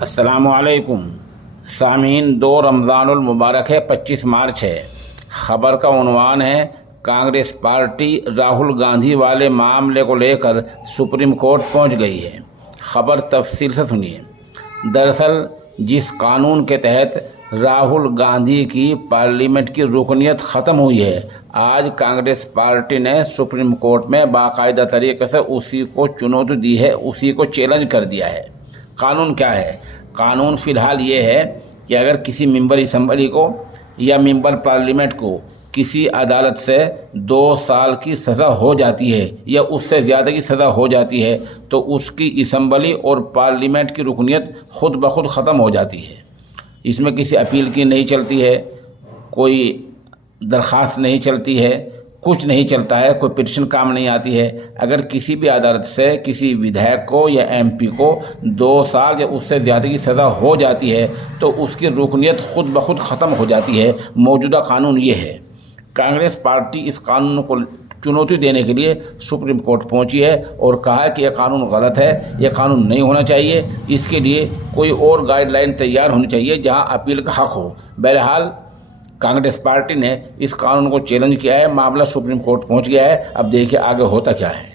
السلام علیکم سامعین، 2 رمضان المبارک ہے، 25 مارچ ہے۔ خبر کا عنوان ہے کانگریس پارٹی راہل گاندھی والے معاملے کو لے کر سپریم کورٹ پہنچ گئی ہے۔ خبر تفصیل سے سنیے۔ دراصل جس قانون کے تحت راہل گاندھی کی پارلیمنٹ کی رکنیت ختم ہوئی ہے، آج کانگریس پارٹی نے سپریم کورٹ میں باقاعدہ طریقے سے اسی کو چنوتی دی ہے، اسی کو چیلنج کر دیا ہے۔ قانون کیا ہے؟ قانون فی الحال یہ ہے کہ اگر کسی ممبر اسمبلی کو یا ممبر پارلیمنٹ کو کسی عدالت سے 2 سال کی سزا ہو جاتی ہے یا اس سے زیادہ کی سزا ہو جاتی ہے تو اس کی اسمبلی اور پارلیمنٹ کی رکنیت خود بخود ختم ہو جاتی ہے۔ اس میں کسی اپیل کی نہیں چلتی ہے، کوئی درخواست نہیں چلتی ہے، کچھ نہیں چلتا ہے، کوئی پٹیشن کام نہیں آتی ہے۔ اگر کسی بھی عدالت سے کسی وِدھائک کو یا ایم پی کو 2 سال یا اس سے زیادہ کی سزا ہو جاتی ہے تو اس کی رکنیت خود بخود ختم ہو جاتی ہے۔ موجودہ قانون یہ ہے۔ کانگریس پارٹی اس قانون کو چنوتی دینے کے لیے سپریم کورٹ پہنچی ہے اور کہا ہے کہ یہ قانون غلط ہے، یہ قانون نہیں ہونا چاہیے، اس کے لیے کوئی اور گائیڈ لائن تیار ہونی چاہیے جہاں اپیل کا حق ہو۔ بہرحال کانگریس پارٹی نے اس قانون کو چیلنج کیا ہے، معاملہ سپریم کورٹ پہنچ گیا ہے۔ اب دیکھیے آگے ہوتا کیا ہے۔